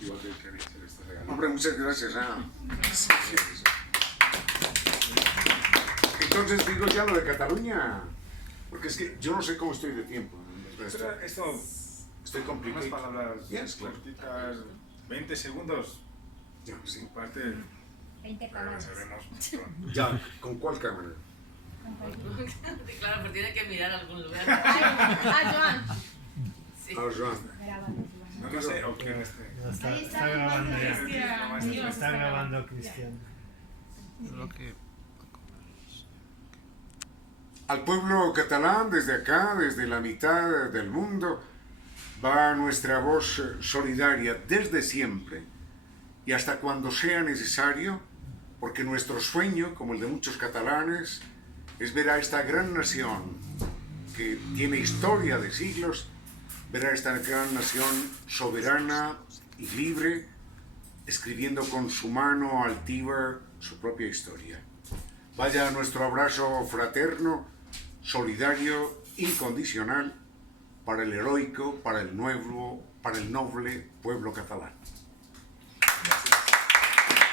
Igual que queréis hacer este regalo. Hombre, muchas gracias. Entonces digo ya lo de Cataluña, porque es que yo no sé cómo estoy de tiempo. Pero esto, Estoy unas complicado. palabras Yes, claro. cortitas, 20 segundos. Ya, sí. Parte, 20 palabras. regresaremos pronto. Ya, ¿con cuál cámara? Claro, pero tiene que mirar a algún lugar. Joan. Sí. Ah, Joan. No sé, o quién esté. No, está, Ahí está grabando ya. Cristian. Está grabando Cristian. Al pueblo catalán, desde acá, desde la mitad del mundo, va nuestra voz solidaria desde siempre y hasta cuando sea necesario, porque nuestro sueño, como el de muchos catalanes, es ver a esta gran nación que tiene historia de siglos, ver a esta gran nación soberana y libre, escribiendo con su mano altiva su propia historia. Vaya nuestro abrazo fraterno, solidario, incondicional, para el heroico, para el nuevo, para el noble pueblo catalán.